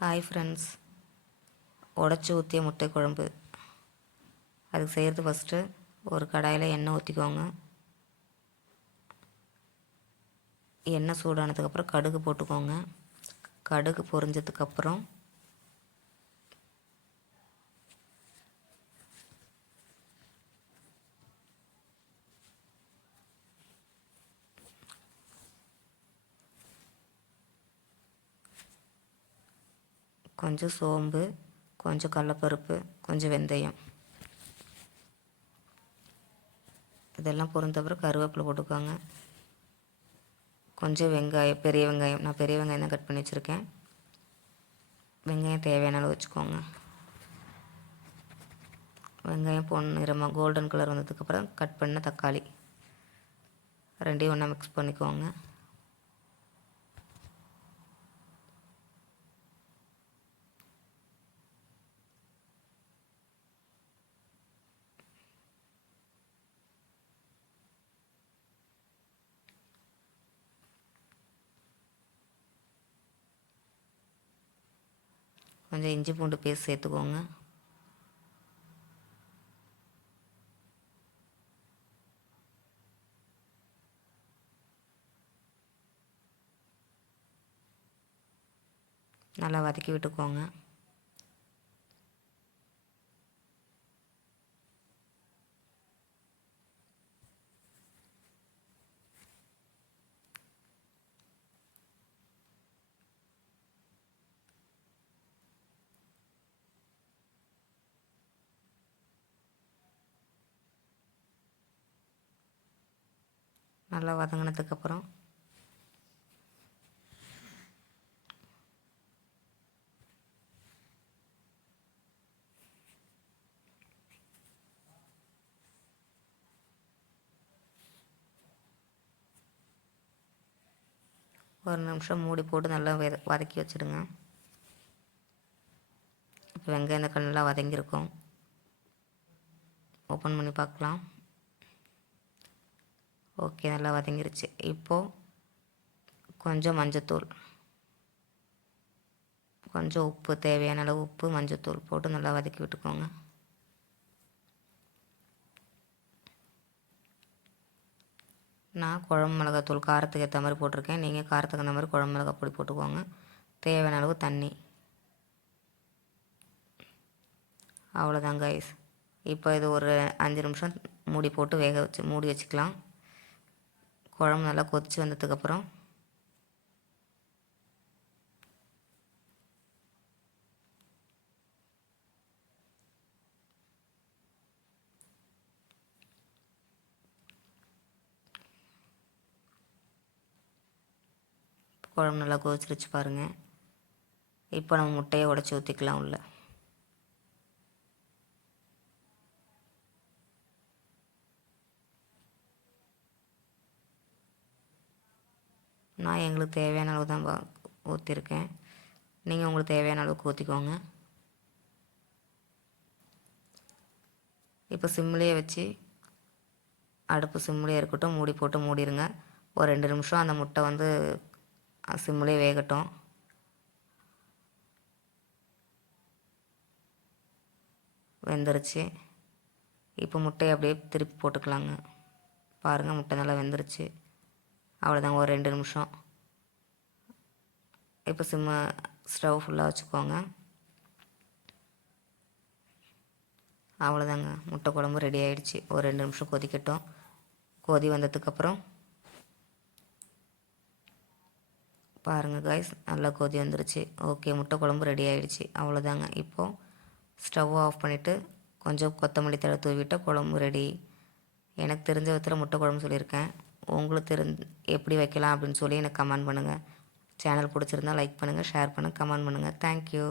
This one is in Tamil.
ஹாய் ஃப்ரெண்ட்ஸ், உடச்சி ஊற்றிய முட்டை குழம்பு. அதுக்கு செய்கிறது ஃபஸ்ட்டு ஒரு கடாயில் எண்ணெய் ஊற்றிக்கோங்க. எண்ணெய் சூடானதுக்கப்புறம் கடுகு போட்டுக்கோங்க. கடுகு பொரிஞ்சதுக்கப்புறம் கொஞ்சம் சோம்பு, கொஞ்சம் கடலப்பருப்பு, கொஞ்சம் வெந்தயம், இதெல்லாம் பொரிஞ்ச அப்புறம் கருவேப்பிலை போட்டுக்கோங்க. கொஞ்சம் வெங்காயம், பெரிய வெங்காயம், நான் பெரிய வெங்காயம் தான் கட் பண்ணி வச்சுருக்கேன். வெங்காயம் தேவையான அளவு வச்சுக்கோங்க. வெங்காயம் பொன்னிறமாக கோல்டன் கலர் வந்ததுக்கப்புறம் கட் பண்ண தக்காளி ரெண்டையும் ஒன்றா மிக்ஸ் பண்ணிக்கோங்க. கொஞ்சம் இஞ்சி பூண்டு பேஸ்ட் சேர்த்துக்கோங்க. நல்லா வதக்கி விட்டுக்கோங்க. நல்லா வதங்கினதுக்கப்புறம் ஒரு நிமிஷம் மூடி போட்டு நல்லா வதக்கி வச்சுடுங்க. இப்போ வெங்காயம் தக்காளி நல்லா வதங்கியிருக்கும். ஓப்பன் பண்ணி பார்க்கலாம். ஓகே, நல்லா வதங்கிருச்சு. இப்போது கொஞ்சம் மஞ்சத்தூள், கொஞ்சம் உப்பு, தேவையான அளவு உப்பு, மஞ்சத்தூள் போட்டு நல்லா வதக்கி விட்டுக்கோங்க. நான் குழம்பு மிளகாத்தூள் காரத்துக்கு ஏற்ற மாதிரி போட்டிருக்கேன். நீங்கள் காரத்துக்கு அந்த மாதிரி குழம்பு மிளகாய் பொடி போட்டுக்கோங்க. தேவையான அளவு தண்ணி. அவ்வளோதான் கைஸ். இப்போ இது ஒரு 5 நிமிஷம் மூடி போட்டு மூடி வச்சுக்கலாம். குழம்பு நல்லா கொதித்து வந்ததுக்கப்புறம் குழம்பு நல்லா கொதிச்சிருச்சு பாருங்கள். இப்போ நம்ம முட்டையை உடச்சி ஊற்றிக்கலாம் உள்ள. நான் எங்களுக்கு தேவையான அளவு தான் ஊற்றிருக்கேன். நீங்கள் உங்களுக்கு தேவையான அளவுக்கு ஊற்றிக்கோங்க. இப்போ சிம்லேயே வச்சு, அடுப்பு சிம்லேயே இருக்கட்டும், மூடி போட்டு மூடிடுங்க. ஒரு 2 நிமிஷம் அந்த முட்டை வந்து சிம்லேயே வேகட்டும். வெந்துருச்சு. இப்போ முட்டையை அப்படியே திருப்பி போட்டுக்கலாங்க. பாருங்கள், முட்டை நல்லா வெந்துருச்சு. அவ்வளோதாங்க, ஒரு 2 நிமிஷம். இப்போ ஸ்டவ் ஃபுல்லாக வச்சுக்கோங்க. அவ்வளோதாங்க, முட்டை குழம்பு ரெடி ஆகிடுச்சு. ஒரு 2 நிமிஷம் கொதிக்கட்டும். கொதி வந்ததுக்கப்புறம் பாருங்கள் காய்ஸ், நல்லா கொதி வந்துருச்சு. ஓகே, முட்டை குழம்பு ரெடி ஆகிடுச்சு. அவ்வளோதாங்க. இப்போது ஸ்டவ் ஆஃப் பண்ணிவிட்டு கொஞ்சம் கொத்தமல்லி தழை தூவிட்டால் குழம்பு ரெடி. எனக்கு தெரிஞ்ச விதத்தில் முட்டை குழம்பு சொல்லியிருக்கேன். உங்களுக்கு எப்படி வைக்கலாம் அப்படின்னு சொல்லி எனக்கு கமெண்ட் பண்ணுங்கள். சேனல் பிடிச்சிருந்தால் லைக் பண்ணுங்கள், ஷேர் பண்ணுங்கள், கமெண்ட் பண்ணுங்கள். தேங்க்யூ.